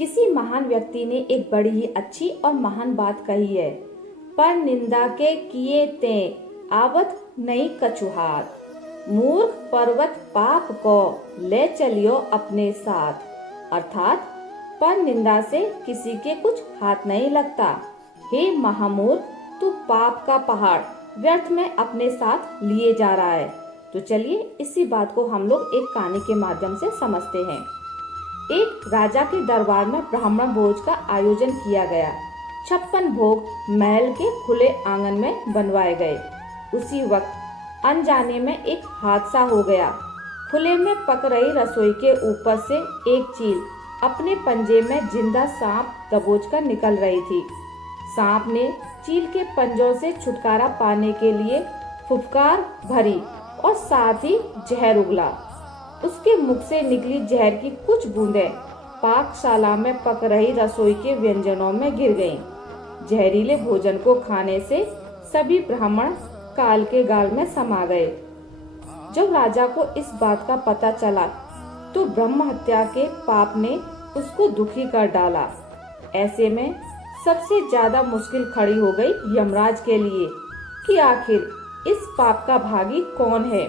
किसी महान व्यक्ति ने एक बड़ी ही अच्छी और महान बात कही है, पर निंदा के किए ते आवत नहीं कछुहात। मूर्ख पर्वत पाप को ले चलियो अपने साथ। अर्थात पर निंदा से किसी के कुछ हाथ नहीं लगता। हे महामूर्ख, तू पाप का पहाड़ व्यर्थ में अपने साथ लिए जा रहा है। तो चलिए इसी बात को हम लोग एक कहानी के माध्यम से समझते हैं। एक राजा के दरबार में ब्राह्मण भोज का आयोजन किया गया। 56 भोग महल के खुले आंगन में बनवाए गए। उसी वक्त अनजाने में एक हादसा हो गया। खुले में पक रही रसोई के ऊपर से एक चील अपने पंजे में जिंदा सांप दबोचकर निकल रही थी। सांप ने चील के पंजों से छुटकारा पाने के लिए फुफकार भरी और साथ ही जहर उगला। उसके मुख से निकली जहर की कुछ बूंदें पाकशाला में पक रही रसोई के व्यंजनों में गिर गईं। जहरीले भोजन को खाने से सभी ब्राह्मण काल के गाल में समा गए। जब राजा को इस बात का पता चला तो ब्रह्म हत्या के पाप ने उसको दुखी कर डाला। ऐसे में सबसे ज्यादा मुश्किल खड़ी हो गई यमराज के लिए कि आखिर इस पाप का भागी कौन है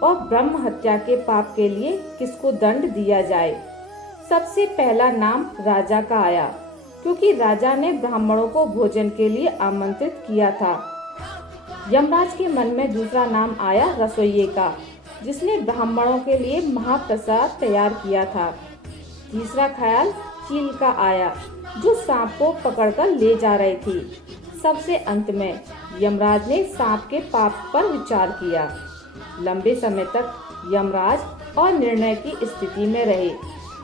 और ब्रह्म हत्या के पाप के लिए किसको दंड दिया जाए। सबसे पहला नाम राजा का आया, क्योंकि राजा ने ब्राह्मणों को भोजन के लिए आमंत्रित किया था। यमराज के मन में दूसरा नाम आया रसोइये का, जिसने ब्राह्मणों के लिए महाप्रसाद तैयार किया था। तीसरा ख्याल चील का आया, जो सांप को पकड़कर ले जा रही थी। सबसे अंत में यमराज ने सांप के पाप पर विचार किया। लंबे समय तक यमराज अनिर्णय की स्थिति में रहे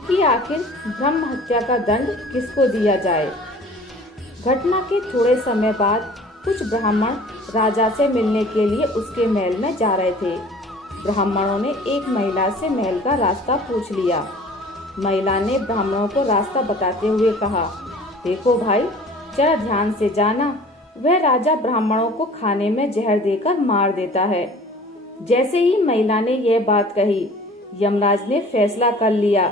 कि आखिर ब्रह्म हत्या का दंड किसको दिया जाए। घटना के थोड़े समय बाद कुछ ब्राह्मण राजा से मिलने के लिए उसके महल में जा रहे थे। ब्राह्मणों ने एक महिला से महल का रास्ता पूछ लिया। महिला ने ब्राह्मणों को रास्ता बताते हुए कहा, देखो भाई, जरा ध्यान से जाना, वह राजा ब्राह्मणों को खाने में जहर देकर मार देता है। जैसे ही महिला ने यह बात कही, यमराज ने फैसला कर लिया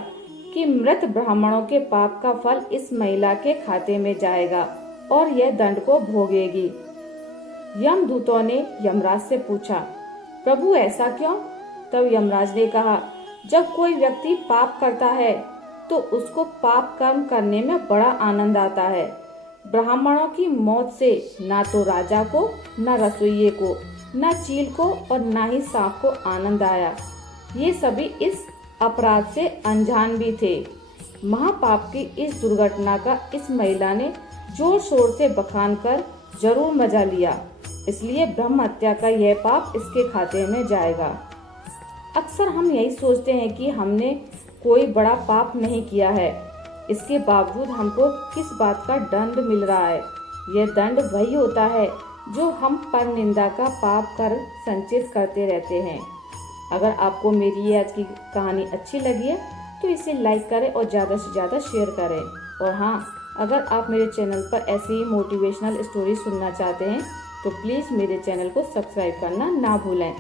कि मृत ब्राह्मणों के पाप का फल इस महिला के खाते में जाएगा और यह दंड को भोगेगी। यमदूतों ने यमराज से पूछा, प्रभु ऐसा क्यों? तब यमराज ने कहा, जब कोई व्यक्ति पाप करता है तो उसको पाप कर्म करने में बड़ा आनंद आता है। ब्राह्मणों की मौत से ना तो राजा को, ना रसोइये को, ना चील को और ना ही सांप को आनंद आया। ये सभी इस अपराध से अनजान भी थे। महापाप की इस दुर्घटना का इस महिला ने जोर शोर से बखान कर जरूर मजा लिया, इसलिए ब्रह्म हत्या का यह पाप इसके खाते में जाएगा। अक्सर हम यही सोचते हैं कि हमने कोई बड़ा पाप नहीं किया है, इसके बावजूद हमको किस बात का दंड मिल रहा है। यह दंड वही होता है जो हम पर निंदा का पाप कर संचित करते रहते हैं। अगर आपको मेरी ये आज की कहानी अच्छी लगी है तो इसे लाइक करें और ज़्यादा से ज़्यादा शेयर करें। और हाँ, अगर आप मेरे चैनल पर ऐसी ही मोटिवेशनल स्टोरी सुनना चाहते हैं तो प्लीज़ मेरे चैनल को सब्सक्राइब करना ना भूलें।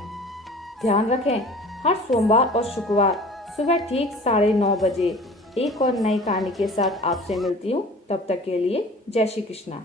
ध्यान रखें, हर सोमवार और शुक्रवार सुबह ठीक 9:30 बजे एक और नई कहानी के साथ आपसे मिलती हूँ। तब तक के लिए जय श्री कृष्णा।